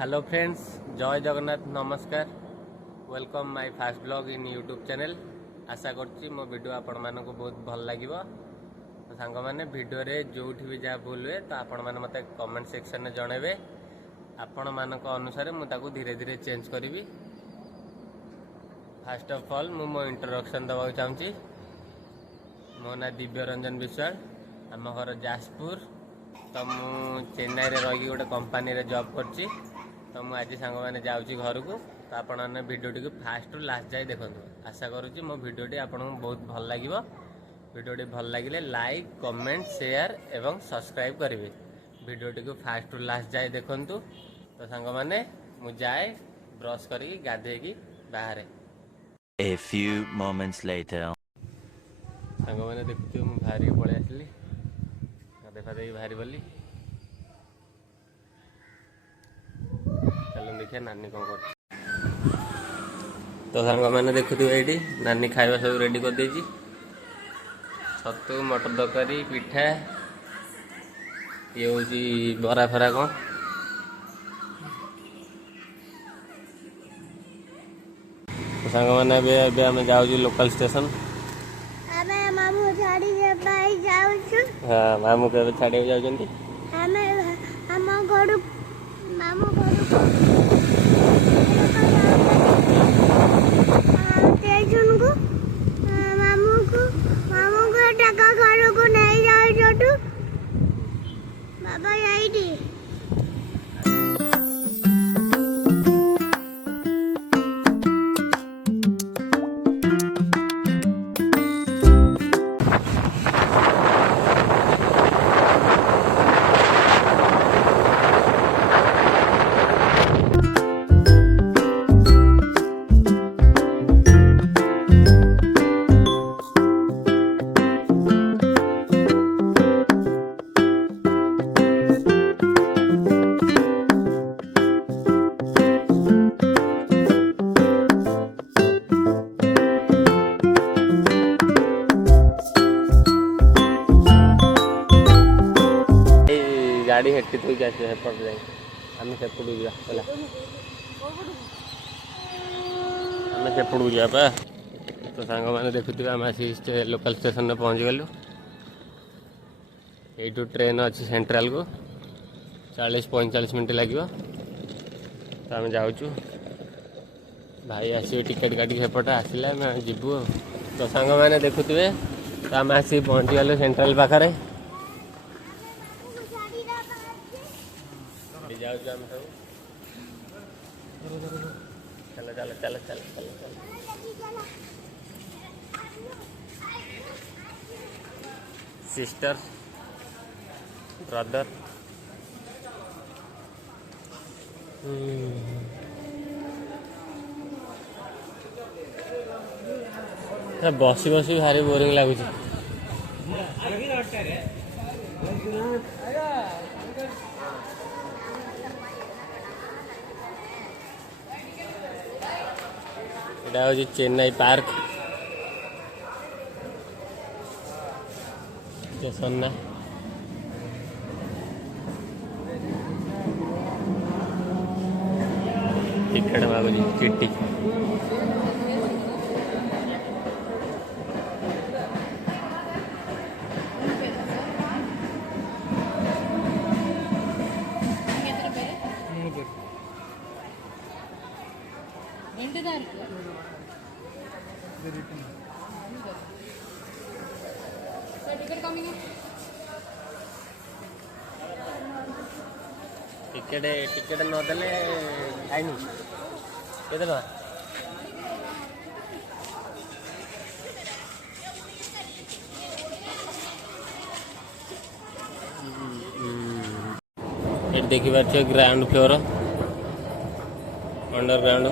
Hello friends, जय जगन्नाथ, नमस्कार। Welcome my fast blog in YouTube channel. आशा करछि मो वीडियो आपण मानको बहुत भल लागिवो। तो सांग माने वीडियो रे जोठी भी जा भूल हुए तो आपण माने मते कमेंट सेक्शन में जणेबे। आपण मानको अनुसार मु ताको धीरे धीरे चेंज करिवि। फर्स्ट ऑफ ऑल मु मो इंट्रोडक्शन दबाउ चाहूची। मो ना दिव्य रंजन विश्वाल, आम घर जाजपुर। तो मु चेन्नई रे रही गोटे कंपनी रे जॉब करछि। तो मुझे आज सांग मैंने जाऊँगी घर को। तो आपण भिडियोटी को फास्ट रु लास्ट जाए देखूँ। आशा करुँची मो भिडियोटी आपको बहुत भल लगे। भिडियोटी भल लगे लाइक, कमेंट, शेयर एवं सब्सक्राइब करेंगे। भिडियोटी को फास्ट रु लास्ट जाए देखूँ। तो सांग मैंने मुझे जाए ब्रश करी गाधे बाहर। A few moments later. सांग मैंने देखुए मुझे बाहर पलि आसली गाधे फाधे बाहर गली। चलो देखिए नानी कौन कर। तो सांग मैंने देखुए ये नानी खाଇବା सब रेडी कर देजी। छतु, मटर तरकारी, पिठा, ये हूँ बरा फरा कौन। तो सांग मैंने आम जाऊँ लोकल स्टेशन। हाँ, मामू के छाड़ी जाऊँ। बाबा यही गाड़ी हेटी तो जाए पड़ जाए आम सेपट जा आम सेपट जापा। तो सांग मैंने देखुए आम आसी लोकल स्टेशन में पहुँच गलु। यू ट्रेन अच्छी सेंट्रल को 40-45 मिनट लगे। तो आम जाऊँ भाई आस टिकेट काटी सेपटे आसला जीवु। तो सांग मैंने देखुए तो आम आसी पहुँची गलु सेंट्रल पाखे। जाऊँ आम सब चलो चलो चलो चलो चलो चलो। सिस्टर, ब्रदर, बसी बसी भारी बोरिंग लगुच। এটা হচ্ছে চেন্নাই পার্ক স্টেশন না। टिकट मागुची चिट्टी। टिकेट नदेले आईनी केते टका? ये देखी पारे ground floor underground.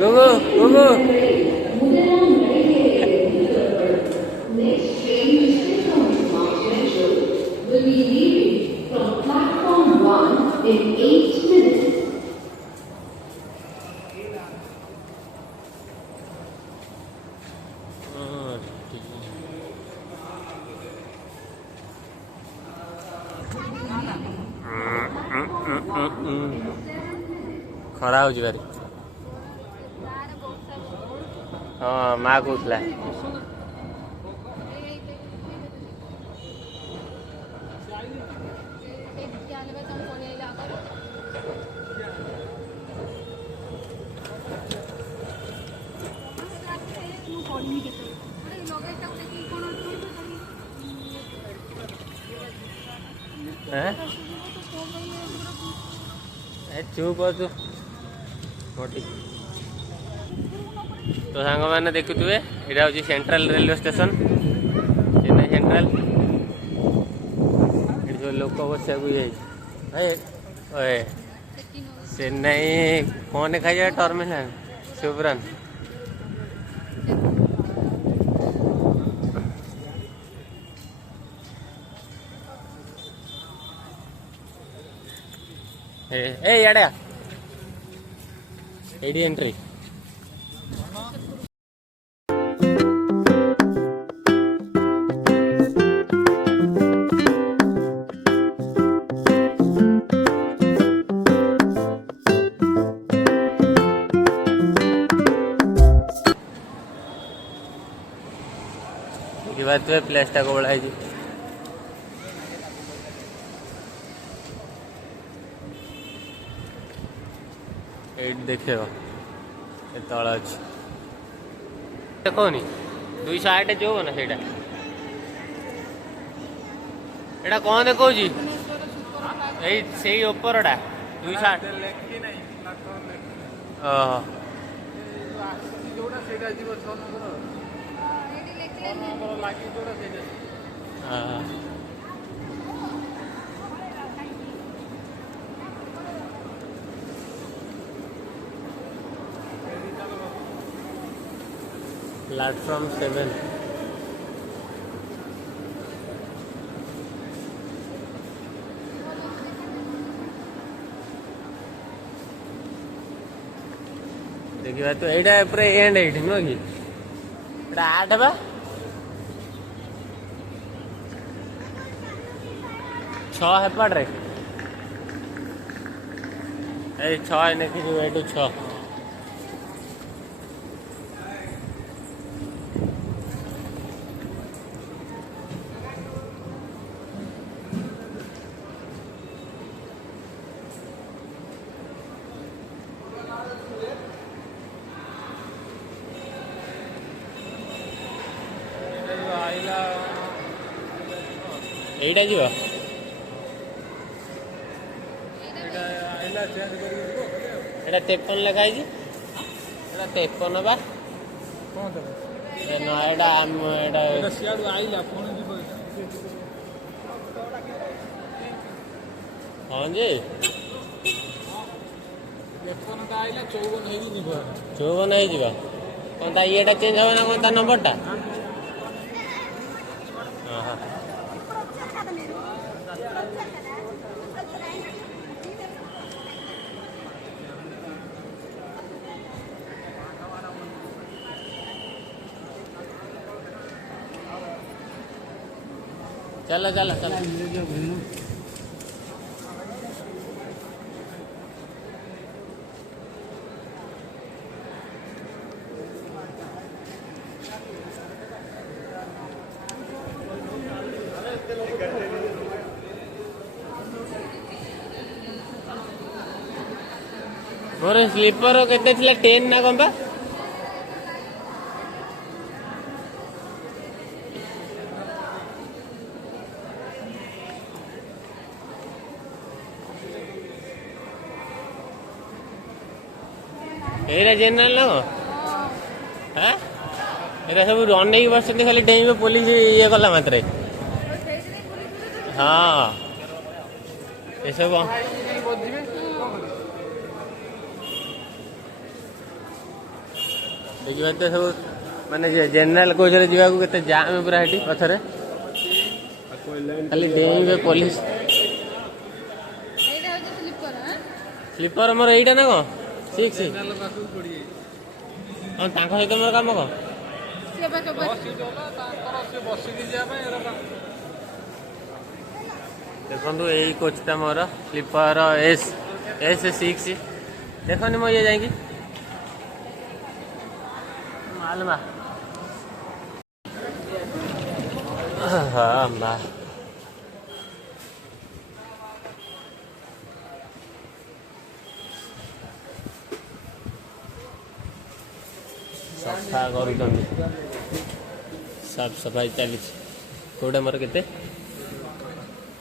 Gogo Gogo will be leaving from platform 1 in 8 minutes. ଖରା ହଉଛି ଭାରି। ହଁ ମା କହୁଥିଲା। ଚୁପ୍ ଅଛୁ ମୋଟି। ତ ସାଙ୍ଗମାନେ ଦେଖୁଥିବେ ଏଇଟା ହେଉଛି central railway station, Chennai central. ଏଠି ସବୁ ଲୋକ ବସିବାକୁ ହେଇଛି। ଚେନ୍ନାଇ କ'ଣ ଖାଇଯିବା ଟର୍ମିନାଲ ସୁବ୍ରାନ। ଇଆଡ଼େ ଏଇଠି ଏଣ୍ଟ୍ରି। ଦେଖିପାରୁଥିବେ ପ୍ଲେସଟା କୋଉ ଭଳିଆ ହେଇଛି। ଏଇଠି ଦେଖେଇବ ଏ ତଳ ଅଛି ଦେଖଉନି 208 ଯୋଉ ନା ସେଇଟା। ଏଇଟା କ'ଣ ଦେଖଉଛି? ଏଇ ସେଇ ଉପରଟା 208। ଓହୋ प्लेटफॉर्म 7। देखिए तो एटा पूरा एंड एठी नो कि एटा 8 बा 6 हेपड़ रे ए 6 ने कि एटू 6 एटा जीवा एटा 53 लगा है जी एटा 53 बा कोन तो ए न एटा हम एटा सियाडू आइला फोन जीव हां जी 53 का आइला 54 हेई नी 54 हेई जीवा कोन ता एटा चेंज हो ना कोन ता नंबरटा हां हां चलो चलो चलो मोर स्लीपर केते थिला 10 ना कंबा एरा जनरल नो हां एरा सब रन नहीं बसते खाली डेई में पुलिस ये गला मात्रे हां ए सब देखिए तो सब माने जनरल को जरे जीवा को केते जाम पूरा हेटी पथरे खाली डेई में पुलिस एटा हो स्लीपर हां स्लीपर मोर एटा ना को 6 जनरल पासु पड़ी हां ताको सहित मोर काम को से बस सीट होला ताकर से बसी के जा में एरा देखो यही कोचटा मोर स्लीपर एस ऐसे सीख सी देखो नहीं, मैं ये जाएंगी मालूम। हाँ माँ सफा कर साफ सफाई चली कौटा मोर के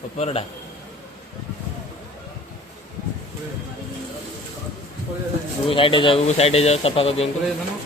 उपरटा साइड जाओ साइड जाओ सफा कर दिखाँ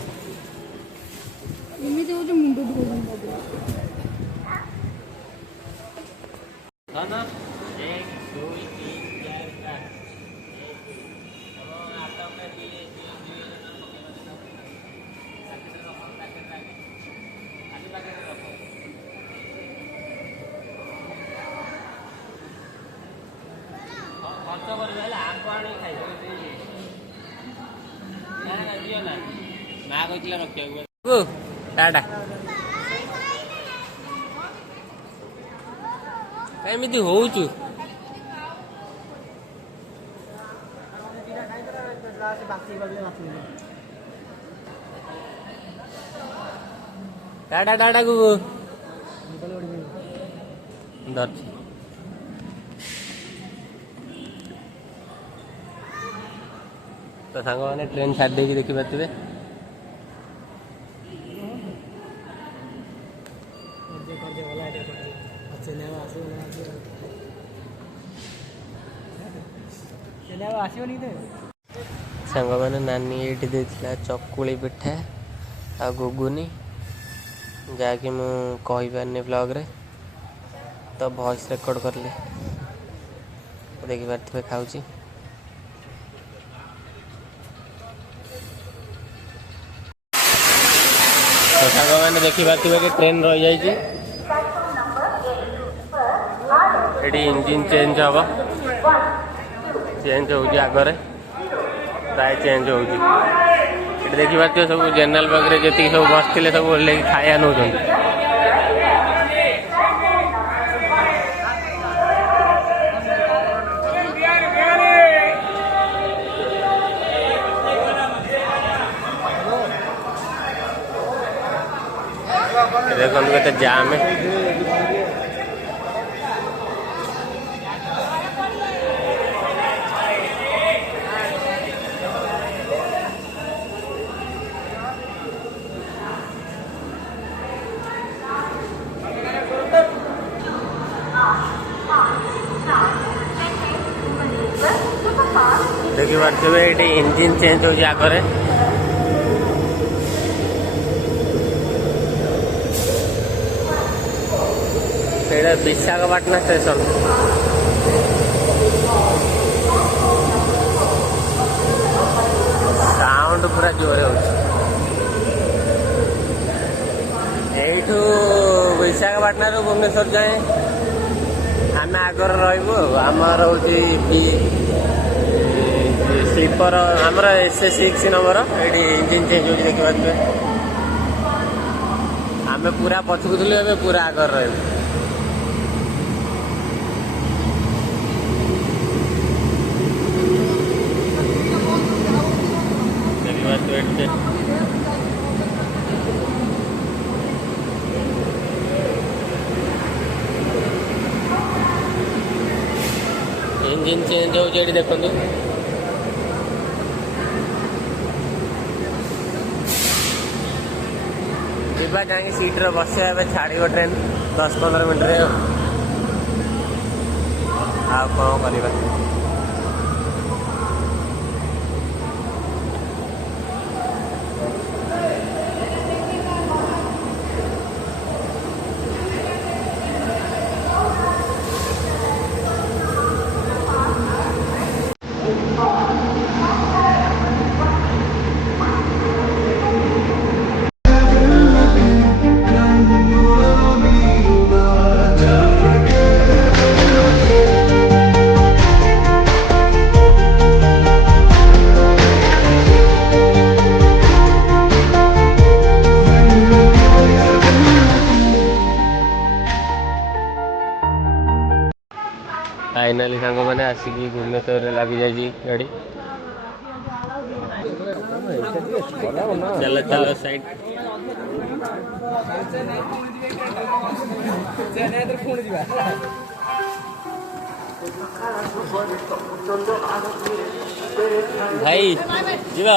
टाटा କେମିତି ହଉଛୁ टाटा टाटा गुगु धरଛି तो साଙ୍ଗମାନେ ट्रेन छाड़ ଦେଇକି ଦେଖି ପାରୁଥିବେ ସାଙ୍ଗମାନେ ନାନୀ ଏଇଠି ଦେଇଥିଲା ଚକୁଳି ପିଠା ଆଉ ଘୁଗୁନି ଯାହାକି ମୁଁ କହିପାରିନି ବ୍ଲଗ୍ରେ ତ ଭଏସ୍ ରେକର୍ଡ଼ କରିଲି ଦେଖିପାରୁଥିବେ ଖାଉଛି ତ ସାଙ୍ଗମାନେ ଦେଖିପାରୁଥିବେ କି ଟ୍ରେନ୍ ରହିଯାଇଛି ଏଠି ଇଞ୍ଜିନ୍ ଚେଞ୍ଜ ହେବ चेंज होउची आगरे प्राय चेंज होउची एठी देखि पाथियो सब जनरल बगरे जति सब बसथिले सब ले खाया नउछन देखो केते जाम है देखी पार्थिवे ये इंजिन चेंज हो आगे विशाखापट्टनम स्टेशन साउंड पूरा जोर हो विशाखापट्टनम भुवनेश्वर जाए आम आगर रमर हूँ स्लीपर आमर SS6 नंबर ये इंजिन चेंज हो देखिए आम पूरा पछुक थी पूरा आगर रही इंजिन चेंज हो देखो जाए सीट्रे बस छाड़ ट्रेन 10-15 मिनट आ कौन करवा फाइनाली सांगମାନେ ଆସିକି ଭୁବନେଶ୍ୱରରେ ଲାଗିଯାଇଛି ଗାଡ଼ି। ଚାଲ ଚାଲ ସାଇଡ୍। ଭାଇ ଯିବ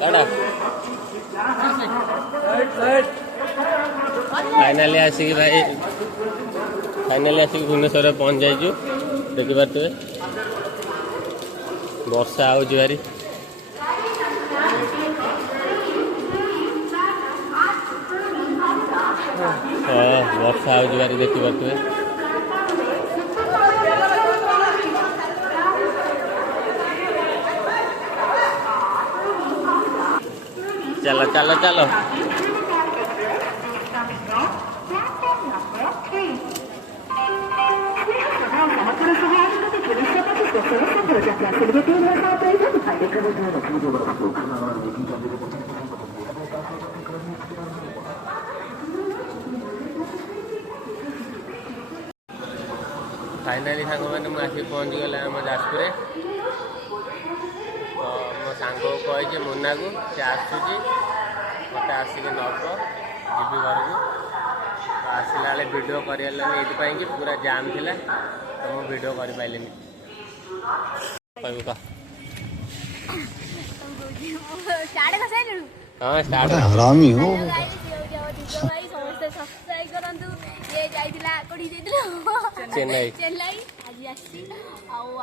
କାଟା फाइनाली आसिक भाई फाइनाली आसिक भुवनेश्वर पहुँच जाइए देखिपे वर्षा आउची भारी वर्षा आउची भारी देखिपे चलो चलो चलो फाइनाली सांग मैंने मुझे पहुँच गला आम जाजपुर तो मो सांग को कही मुन्ना को सी आसूची मत आसिक नब जी घर को तो आसला बेले भिड कर ये पूरा जाम थिला तो मुझे भिड कर पारे कह हाँ स्टार्ट हरामी हो चेन्नई चेन्नई आज आसी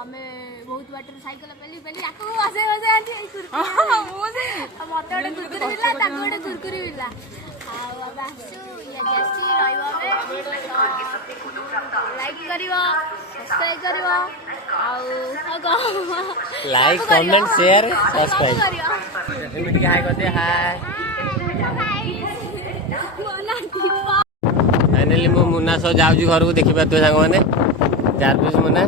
आमे बहुत बाटर साइकिल पेली पेली आको आसे आसे आंटी मत गोटे कुरकुरी मिला ताको गोटे कुरकुरी मिला आसु ये जैसी लाइक करिवो सब्सक्राइब करिवो लाइक कमेंट शेयर सब्सक्राइब एमिट के हाय करते हाय फाइनाली मो मुन्ना सह जाऊँ घर को देखी पारे सांग मैंने 4 पीस मुन्ना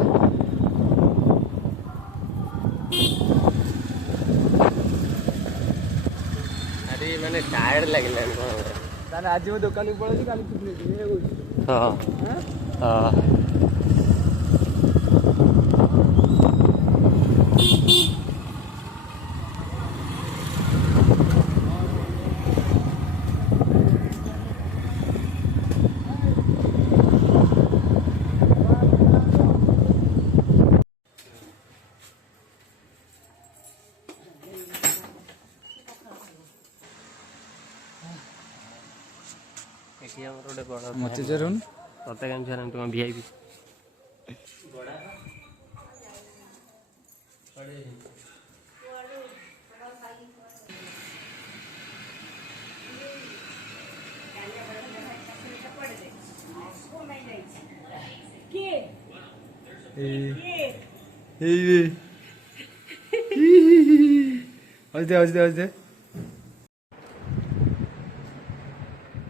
अरे मैंने टायर्ड लगे आज मैं दुकान को पड़े काली हाँ हाँ मत जरूर तते केम छान तुम वीआईपी दे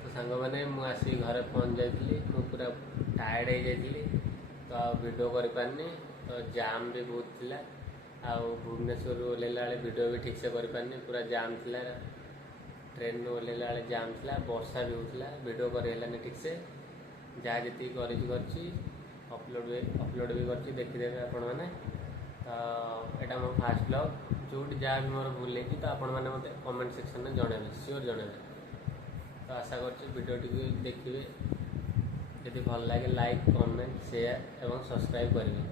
सांग मैंने मुझे घर पहुँच जाइली पूरा टायर्ड हो जाइली तो वीडियो कर पारनी तो जाम भी बहुत थिला भुवनेश्वर ओह्लैला बेले वीडियो भी ठीक से कर पारनी पूरा जाम थिला ट्रेन ओह्लैला बेले जाम थिला वर्षा भी होता वीडियो कर ठीक से जहाँ जी कर अपलोड भी कर देखीदे आपण मैंने तो यहाँ मो फास्ट ब्लॉग जो जहाँ भी मोर भूल होती तो आपण मैंने मत कमेंट सेक्शन में जनइबे सियोर जनइबे तो आशा कर वीडियो देखिए यदि भल लगे लाइक कमेंट शेयर एवं सब्सक्राइब करेंगे।